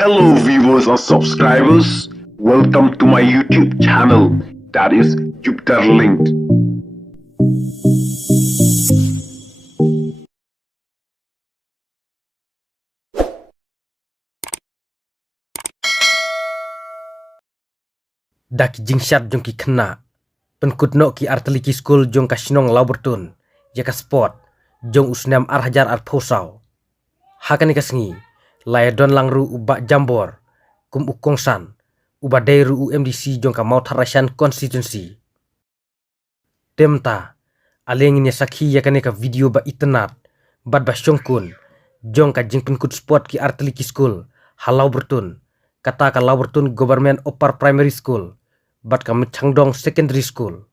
Hello viewers and subscribers, welcome to my YouTube channel, that is Jupiter Linked. Daki jingsyat jong ki kena penkutno ki arteliki school jong ka sinong laubertun jaka sport jong usnam arhajar arposau hakani kasngi layadon langru uba jambor kum ukongsan uba dairu UMDC jong ka mautharasyan constituency temta alengnya sakhi yakani ka video ba itenat bad ba syongkun jong ka jing penkut sport ki arteliki school halau bertun kata ka laubertun government upper primary school bat ka Changdong secondary school.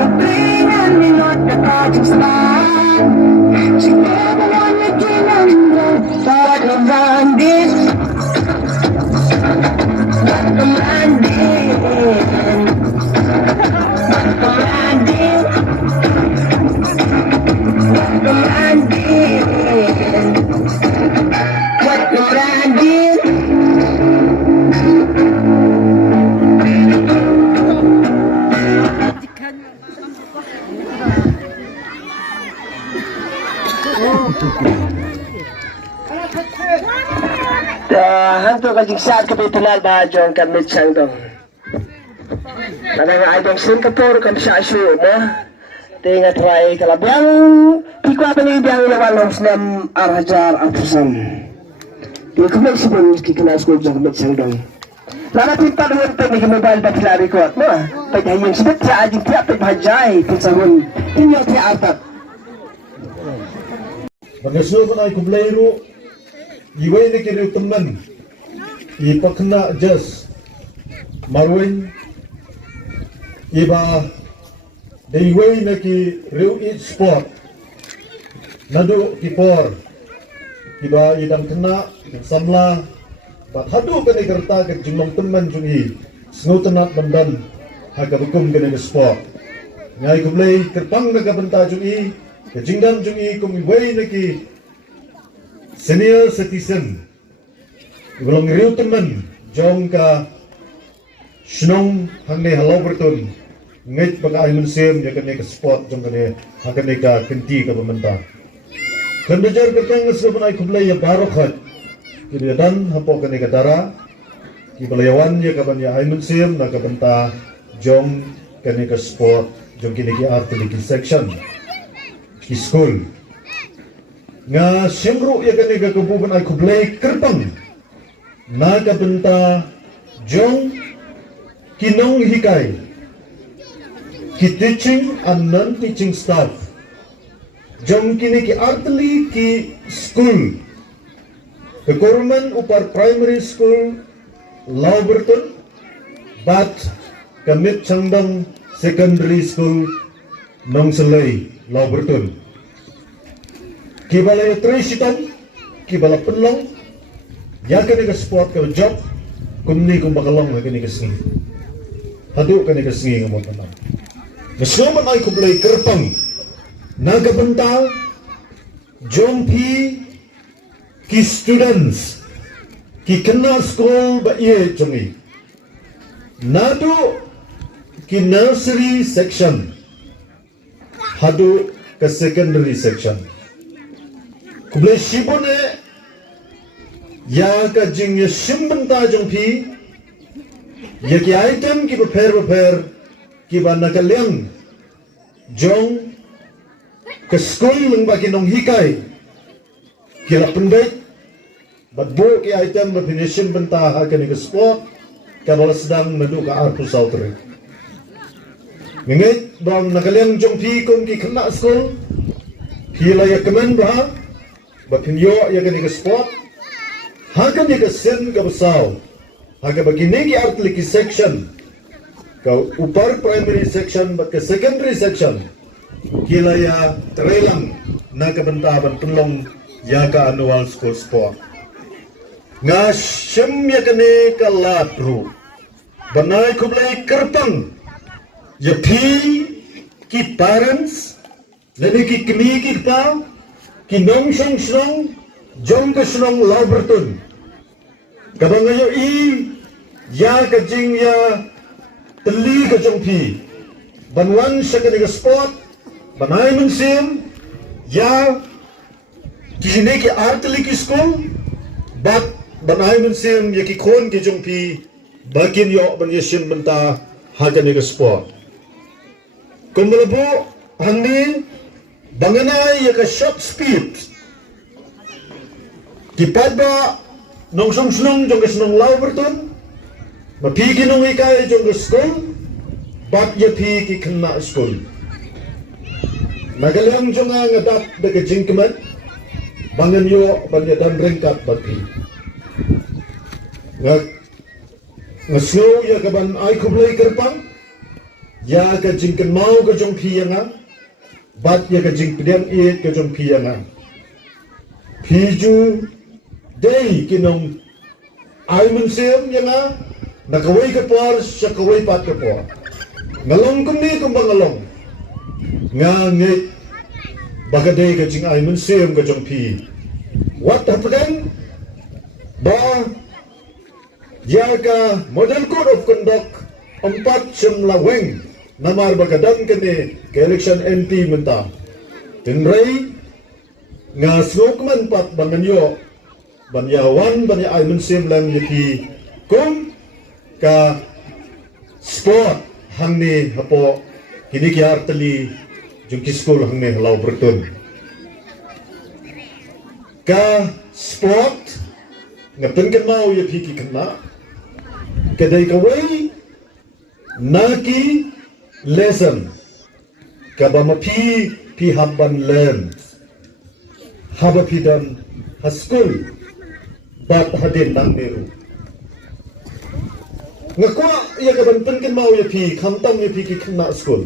Yang magic smile. She never wanna get under. Like a bandit. Like a bandit. Like a bandit. Like a bandit. Like a bandit. Hantu kajiksaan kapitalal bahajong kamit siyang dong. Nanang ay dong Singapore kam siya asyur mo. Tingat ray kalabang ikwa panibiyang ilawalos ng arhajar atusan. Di ko may sibon kikinas ko dyan kamit siyang dong. Lalatin pa naman pag may mobile ba kilari ko at mo. Pag hayong sibit sa ajing tiap pag bahajay kinsahon inyo tiapat. Magasyo ko na ikublero, iway na kiri teman, ipakna jas, marwin, iba, iway na ki real eat sport, nado kipor, iba idang kena, samla, bat hadu ka ni kerta ka jumong teman jungi, sengutanat bandan, hagabukum ka ni sport. Ngay kublay kerpang nagabenta jungi, kejingdan jungi kum iway na ki senior citizen ibalong riu teman jong ka shnong hangne halau bertun ngait baka ay museum ya kane ka spot jong kane hakane ka kenti ka pementa kan bejar ketang sebab ay kublay ya barokhat kini dan hapo kane ka dara ki balayawan ya ka ban ya ay museum na ka benta jong kane ka spot jong kini ki art ki section school nga simro ya kani gagabuban ay kublay kerpang nagabenta jong kinong hikay ki teaching and non-teaching staff jong kini ki artli ki school ke Korman upar primary school Lauberton bat kamit Changdang secondary school Nong Selay Lauberton kibala yung tresiton, kibala penlong, ya kani ka sport ka job, kumni kung bakalong na kani ka singi. Hadu kani ka singi nga mo tanang. Nasuman ay kublay kerpang, nagabenta, jompi, ki students, ki kena school ba iye jongi. Nado ki nursery section, hadu ka secondary section. Kublay shibone ya ka jing ya shimbenta jong pi ya ki item ki prepare ki ba nakalyang jong ke school ng ba kinong hikay ki la pendek bat bo ki item ba finishin benta ha ka ni sport ka bala sedang nadu ka artu sautre ngit bang nakalyang jong pi kum ki kena school ki la ya kemen ba bapinyo ya kani ka sport haga ni ka sen ka basaw haga bagini ki artli ki section ka upar primary section bat ka secondary section kila ya trelang na ka bentaban penlong ya ka annual school sport nga syem ya kani ka latru banay kublay kerpang ya pi ki parents lani ki kini ki pa kinong song jong ka snong Lauberton kabang ngayo i ya ka jing ya teli ka jong pi banwan siya ka niga sport banay museum ya kisine ki artli ki school bat banay museum ya ki kon ki jong pi bakin yo ban yesin benta haga niga sport kumalabu handi banganay ya ka short speed kipad ba nong song jong kasnong Lauberton mapigi nong ikay jong school bat ya pigi kena school nagalang jong nga dat daga jingkaman bangan yo banya dan rengkat bati nga slow ya kaban ay kublay kerpang ya ka jingkan mau ka jong pi nga bat ya ka jing pidang it ka jong piyanga piju day kinong ay munsiyam yanga nakaway ka por siya kaway pat ka por ngalong kumi kumbang ngalong nga ngit bagaday ka jing ay munsiyam ka jong pi what happened ba ya ka model code of conduct 4 laweng namar bagadan kani ke election MP menta tinray nga smokman pat banganyo banyawan banya ay munsim lang yaki kung ka sport hangni hapo kini kiar tali jungki school hangni halau bertun ka sport ngapin kan mau yaki kikena kadai kawai naki lesson kabama pi habban learn haba pidan haskul bat hadin nang meru ngakwa ya kaban penken mau ya pi khamtam ya pi ki khna school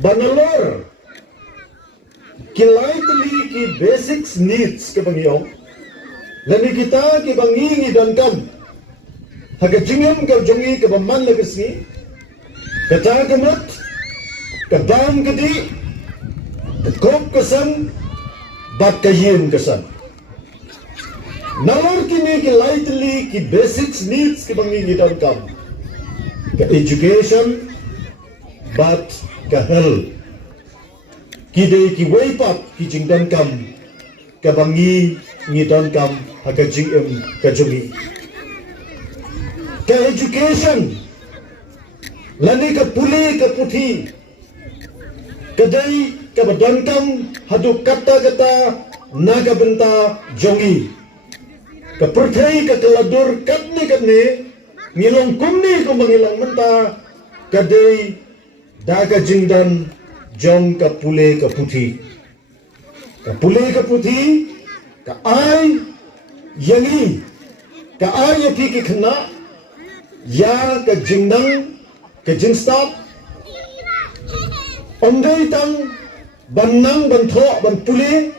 banalor kilaitli ki basics needs ke bangyong lani kita ki bangi ni dan kam haga jingam ka jongi ka baman lagasni kata kamat kabam kadi kop kasan bat kayin kesan nalor kini ki lightly ki basics needs ki bangi dan kam ka education bat ka health ki dei ki wake up ki jingdan kam ka bangi dan kam haka jingem ka jungi ka education lani ka puli ka puthi kadai ka badankam hadu kata naga benta jongi ka perthai ka kaladur katne ngilong kumni ko mangilang menta kadai daga jingdan jong ka pule ka puthi ka ai yangi ka ai ya ki khna ya ka jingdang ka jingstat ondai tang banang bantho ban puli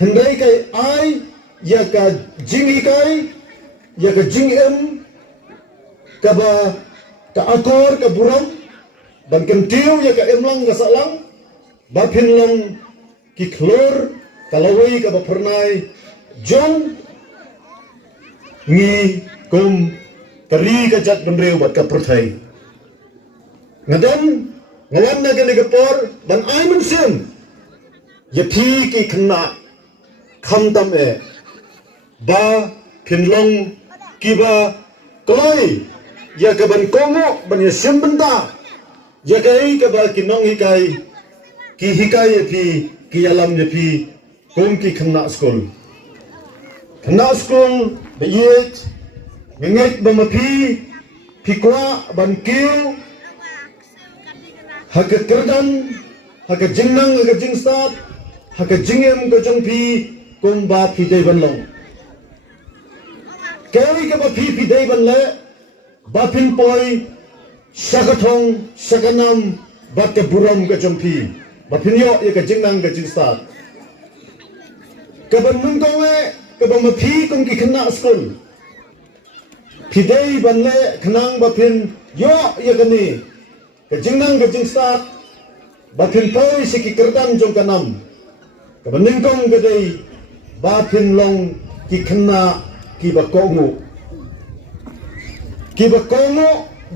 hendai kai ai ya ka jingi kai ya ka jingem ka ba ka akor ka buram ban kentiu ya ka emlang ka salang ba phinlong ki khlor kalawai ka ba pernai jong ngi kum kari ka jat benreu bat ka perthai ngadon ngawan na gani gapor ban ay munsim yapi ki khna khamdam e ba phinlong kiba koi ya ka ban kongo ban ya simbenta ya kai ka ba kinong hikai ki hikai yapi ki alam yapi kom ki khna school be yet ngek ba mapi pikwa ban kiu haka kerdan haka jingnang haka jingstat haka jingem ka jongpi kumba pi dei ban long kai ka ba pi dei ban le ba pin poi sakathong sakanam ba te buram ka jongpi ba pin yo ya ka jingnang ka jingstat ka ban mun ko we ka ba ma pi kum ki khna school pi dei ban le khnang ba pin yo ya ka ni ka jingnang ka jingstat ba phin poi si ki kerdan jong kanam ka baning kong ka dei ba phin long ki khna ki ba kongu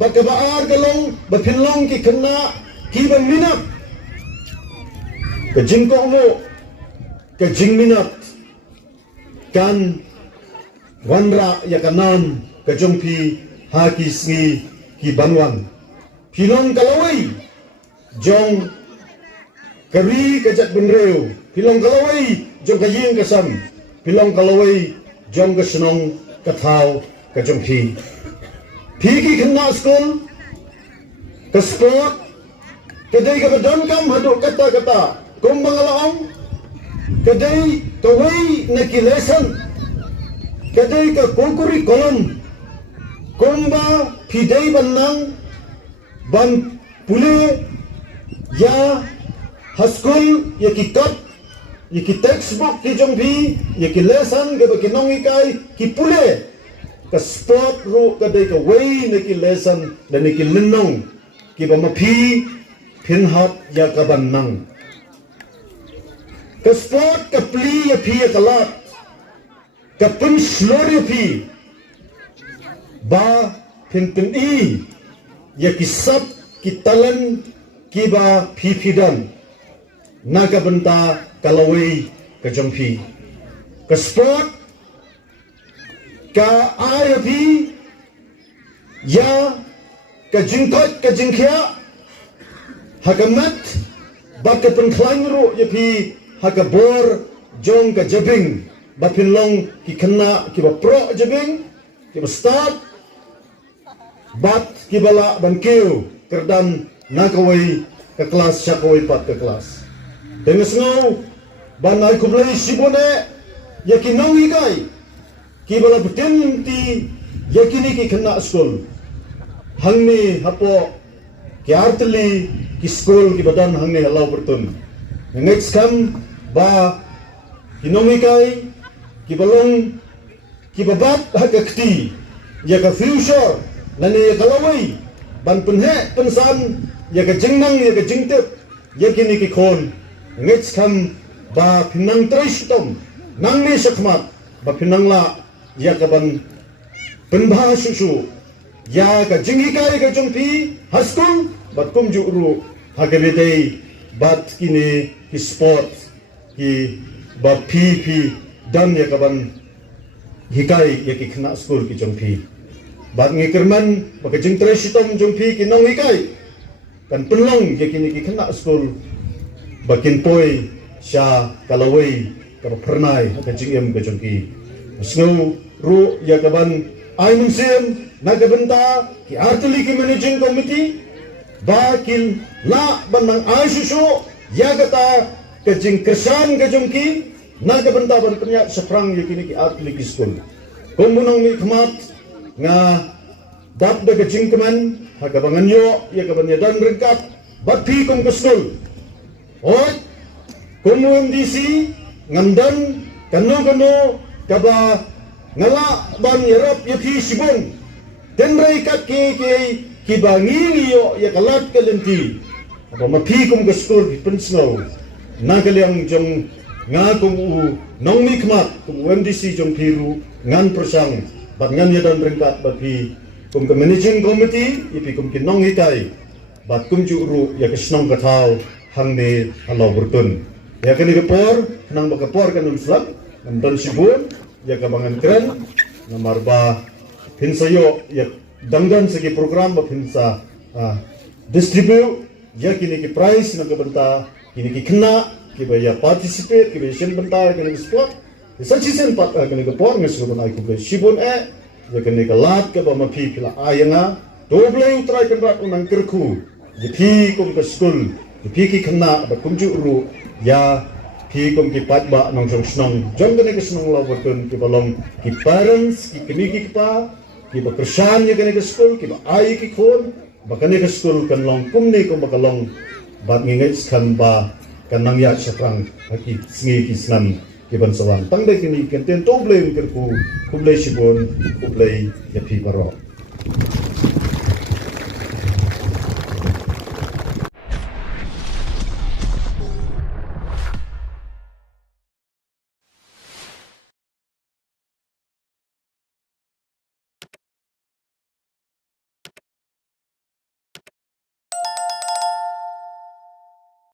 ba ka ba ar ka long ba phin long ki khna ki ba minap ka jing kongu ka jing minap kan wanra ya kanam ka jong pi ha ki sngi ki banwan pilong kalawai jong kari kajat benreu pilong kalawai jong kaying kasam pilong kalawai jong kasenong kathau ka jong pi ki khna school ka sport kadai ka badan kam hadu kata kum bangalaong kadai kawai na ki lesson kadai ka kokuri kolom kumba pidai banang ban pule ya haskul ya ki kap ya ki textbook ki jongpi ya ki lesson ke ba ki nong ikai ki pule ka sport ru ka dei ka way na ki lesson na ni ki linnong ki ba mapi phin hat ya ka ban nang ka sport ka pli ya phi ka lat ka pun slor ya phi ba phin pin i ya ki sap ki talent ki ba phi phi dan na ka banta kalaway ka jongpi ka sport ka ayapi ya ka jingkot ka jingkya hakamat baka penklangro ya pi hakabor jong ka jabing bapinlong ki kena ki ba pro jabing ki ba start bat ki bala bankeu kerdan nakaway ka kelas syakaway pat ka kelas dengan sengaw banay kublay sibone ya ki nongi kay ki bala betin ti yakini ki kena school hangni hapo ki artli ki school ki badan hangni halau bertun next kam ba ki nongi kai ki balong ki babat hakakti ya ka future nani ya kalawai ban penhe pensan ya ka jingnang ya ka jingtep yakini ki khon next kam ba pinang tristom nangni sakmat ba pinang la ya kaban penbah susu ya ka jingi kai ka jongpi haskul bat kum juru hagabete bat kini ki sport ki ba pp dan ya kaban hikai ya ki kena school ki jongpi bat ngikirman ba ka jing tresitom jongpi ki nong hikai kan penlong ya kini ki kena school bakin poi sya kalawai ka pernai ka jingem ka jongpi snow ru ya kaban ai museum na kabenta ki artili ki managing committee bakil la banang ai susu ya kata kejing kesan kejongki na kabenta ban penya seprang yakini ki artili ki school komunang mi khmat nga dap de kejing keman ha kabangan yo ya kaban ya dan rengkat bat pi kom ke school oi komu MDC ngamdan kano kaba ngala ban yarap ya phi sibon tenrai kat ki bangi yo ya kalat kalenti apa ma phi kum ga school pin snow na kaliang jong nga kum u nong mi khmat kum MDC jong phiru ngan persang bat ngan ya dan rengkat ba phi kum ka managing committee ipi kum ki nong hitai bat kum ju ru ya ka snong ka thau hangne halo bertun ya kani ke por nang ba ka por kan slap dan sibun ya kabangan keren nomor ba pinsayo ya dangdan segi program ba pinsa distribute ya kini ki price na kabenta kini ki kena ki ba ya participate ki ba shen benta kini ki sport sa chisen pat kini ki por ngesu ba ai ku ba sibun ya kini ki lat ka ba ma pi pila ayanga doble utrai kan rat unang kerku ya pi kum ka school ya pi ki kena ba kumju ru ya pi kom ki pat ba nong jong snong jong gane ke snong la bertun ki balong ki parents ki kini ki pa ki ba kersan ye gane ke school ki ba ai ki khon ba gane ke school kan long kum ne ko ba kalong bat ngai kan ba kan nang ya saprang ki sngi ki snan ki ban sawang tang de kini kan ten to blame ker ku kum le sibon ku play ya pi baro